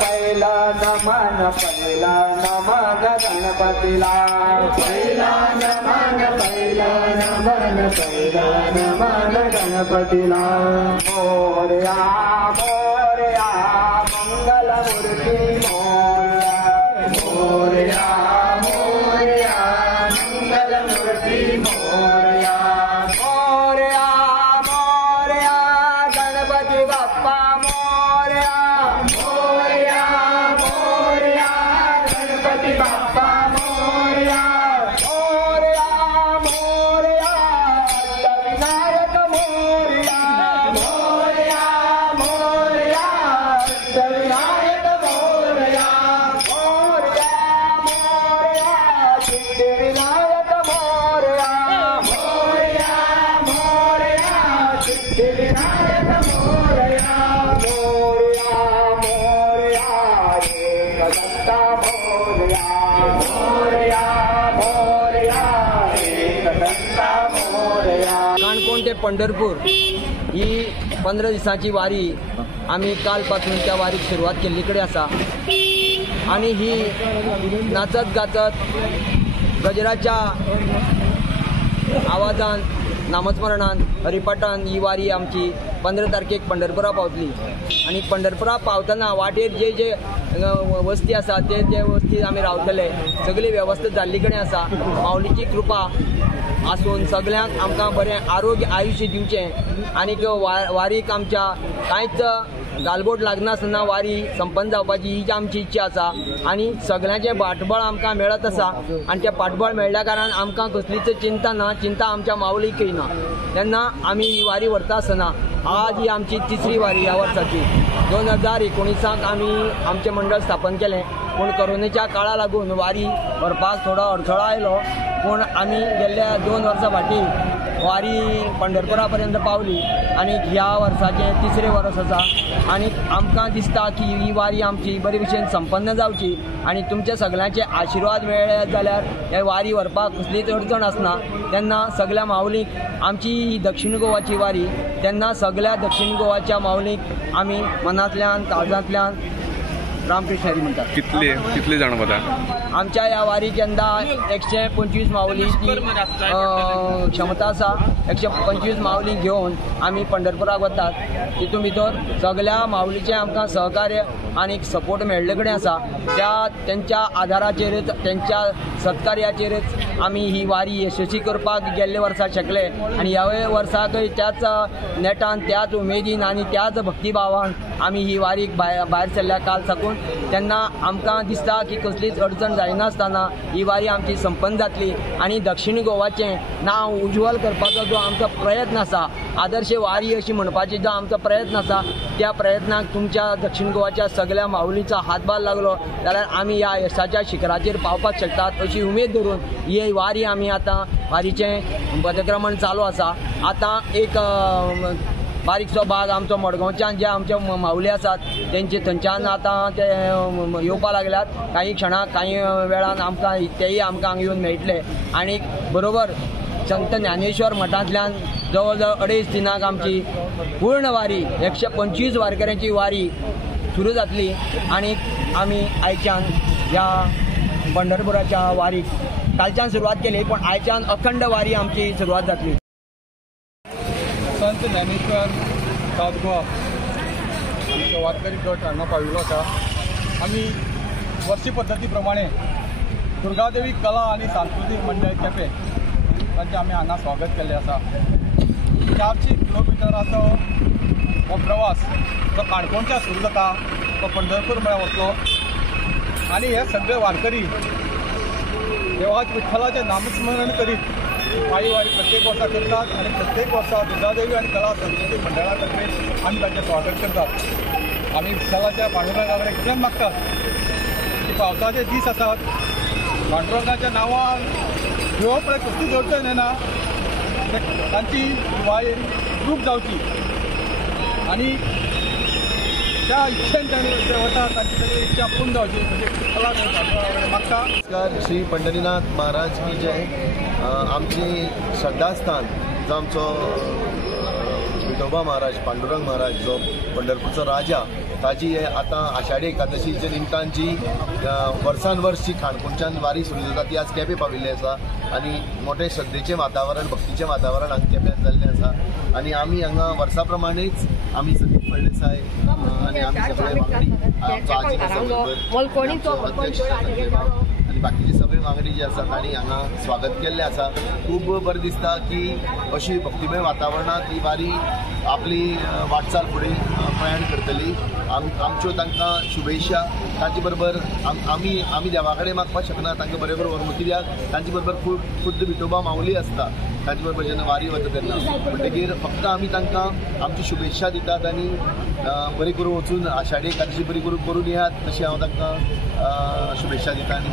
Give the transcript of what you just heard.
पहिला नमन गणपतीला पहिला नमन गणपतीला मोरया मोरया मंगलमूर्ती मोरया मोरया मंगलमूर्ती मोरया मोरया मोरया गणपती बाप्पा मोरया मोरया मोरया गणपती बाप्पा मोरया मोरया मोरया अष्टविनायक मोरया मोरया मोरया अष्टविनायक मोरया मोरया मोरया सिद्धिविनायक मोरया मोरया मोरया सिद्धिविनायक मोरया मोरया मोरया एकदंता मोरया मोरया मोरया एकदंता मोरया. काणकोण ते पंढरपूर ही 15 दिसांची वारी आम्ही कालपासून त्या वारीक सुरुवात केल्लीकडे आसा आणि ही नाचत गाचत गजराच्या आवाजान नामस्मरणान हरिपाठान ही वारी आमची 15 तारखेक पंढरपुरा पावतली आणि पंढरपुरा पावतना वाटेर जे जे वस्ती आसा ते वस्ती आमी रावतले सगळी वेवस्था जाल्ली कडेन आसा. माऊलीची कृपा आसून सगळ्यांक आमकां बरें आरोग्य आयुश्य दिवचें आनीक वारीक आमच्या कांयच गालबोट लागनासतना वारी संपन्न जावपाची ही आमची इच्छा आसा आणि सगळ्यांचें पाठबळ आमकां मेळत आसा आणि तें पाठबळ मेळ्ळ्या कारणान आमकां कसलीच चिंता ना. चिंता आमच्या माऊलीकय ना. तेन्ना आमी ही वारी व्हरता आसतना आज ही आमची 3री वारी ह्या वर्साची. 2019 आमी आमचें मंडळ स्थापन केलें पूण कोरोनाच्या काळा लागून वारी व्हरपाक थोडो अडथळो आयलो पूण आमी गेल्ल्या 2 वर्सां फाटीं वारी पंढरपुरा पर्यंत पावली आणि ह्या वर्साचें 3रे वर्स आसा आणि आमकां दिसता की ही वारी आमची बरे भशेन संपन्न जावची आणि तुमच्या सगळ्यांचे आशिर्वाद मेळ्ळे जाल्यार हे वारी व्हरपाक कसलीच अडचण आसना. तेन्ना सगळ्या माऊलीक आमची ही दक्षिण गोवाची वारी तेन्ना सगळ्या दक्षिण गोवाच्या माऊलीक आमी मनांतल्यान काळजांतल्यान रामकृष्ण हरी म्हणतात. कितले जाण वता आमच्या ह्या वारीक यंदा 125 माऊलीची क्षमता आसा. 125 माऊली घेवन आमी पंढरपुराक वतात. तितून भितर सगळ्या माऊलीचें आमकां सहकार्य आनी सपोर्ट मेळ्ळे कडेन आसा. त्यांच्या आधाराचेरच त्यांच्या सत्कार्याचेरच आमी ही वारी यशस्वी करपाक गेल्ले वर्सा शकले आणि ह्या वर्साकय त्याच नेटान त्याच उमेदीन आनी त्याच भक्तिभावान आमी ही वारीक भायर सरल्या काल साकून. तेन्ना आमकां दिसता की कसलीच अडचण जायनासतना ही वारी आमची संपन्न जातली आणि दक्षिण गोवाचें नांव उज्वल करपाचो जो आमचो प्रयत्न आसा आदर्श वारी अशी म्हणपाची जो आमचो प्रयत्न आसा त्या प्रयत्नाक तुमच्या दक्षिण गोवाच्या सगळ्या माऊलीचा हातभार लागलो जाल्यार आमी ह्या यशाच्या शिखराचेर पावपाक शकतात अशी उमेद धरून ही वारी आमी आतां वारीचें पदक्रमण चालू आसा. आतां एक बारीकसो भाग आमचो मडगांवच्यान जे आमचे माऊली आसात तेंचे थंयच्यान आतां ते येवपा लागल्यात. काही क्षणाक काही वेळान आमकां तेय आमकां हांगा येवन मेळटले आणि बरोबर संत ज्ञानेश्वर मठांतल्यान जवळ जवळ 2.5 दिनाक आमची पूर्ण वारी 125 वारकऱ्यांची वारी सुरू जातली आणि आमी आयच्यान ह्या पंढरपुराच्या वारीक कालच्यान सुरवात केली पण आयच्यान अखंड वारी आमची सुरवात जातली. संत ज्ञानेश्वर सावथ गोवा आमचो वारकरी गट हांगा पाविल्लो आसा. आमी वर्षी पद्दती प्रमाणे दुर्गादेवी कला आनी सांस्कृतीक मंडळ केपें तांचें आमी हांगा स्वागत केल्लें आसा. 400 किलोमिटराचो हो प्रवास जो काणकोणच्यान सुरू जाता तो पंढरपूर म्हळ्यार वतलो आनी हे सगळे वारकरी देवाच्या विठ्ठलाचें नामस्मरण करीत पायी वारी प्रत्येक वर्सा करतात आणि प्रत्येक वर्सा दुर्गादेवी आणि कला संस्कृती मंडळातर्फे आम्ही त्यांचे स्वागत करतात. आम्ही विठ्ठलाच्या पांडुरंगा कडेन कितें मागतात की पावसाचे दीस आसात पांडुरंगाच्या नांवान ह्यो पळय कसलीच अडचण येना तांची वारी खूब जावची आणि त्या इच्छेन ते वता तांची सगळी इच्छा पूर्ण जावची म्हणजे विठ्ठला कडेन मागता. नमस्कार. श्री पंढरीनाथ महाराज की जय. आमची श्रद्धास्थान जो आमचो विठोबा महाराज पांडुरंग महाराज जो पंढरपूरचो राजा ताजी आतां आषाढी एकादशीच्या निमतान जी वर्सान वर्स जी काणकोणच्यान वारी सुरू जाता ती आज केपें पाविल्ली आसा आनी मोठे श्रद्धेचें वातावरण भक्तीचें वातावरण हांगा केप्यां जाल्लें आसा आनी आमी हांगा वर्सा प्रमाणेच आमी संदीप फळदेसाय आनी आमी सगळे वांगडी आमचो आजी आनी बाकीचे सगळे वांगडी जे आसा तांणी हांगा स्वागत केल्लें आसा. खूब बरें दिसता की अशी भक्तिमय वातावरणांत ही वारी आपली वाटचाल फुडें प्रयाण करतली. आमच्यो तांकां शुभेच्छा. तांचे बरोबर आमी देवा कडेन मागपाक शकना तांकां बरें करून व्हरून कित्याक तांचे बरोबर खुद्द विठोबा माऊली आसता तांचे बरोबर जेन्ना वारी वता तेन्ना म्हणटकीर फक्त आमी तांकां आमची शुभेच्छा दितात आनी बरी करून वचून आषाढी एकादशी बरी करून येयात अशी हांव तांकां शुभेच्छा दिता आनी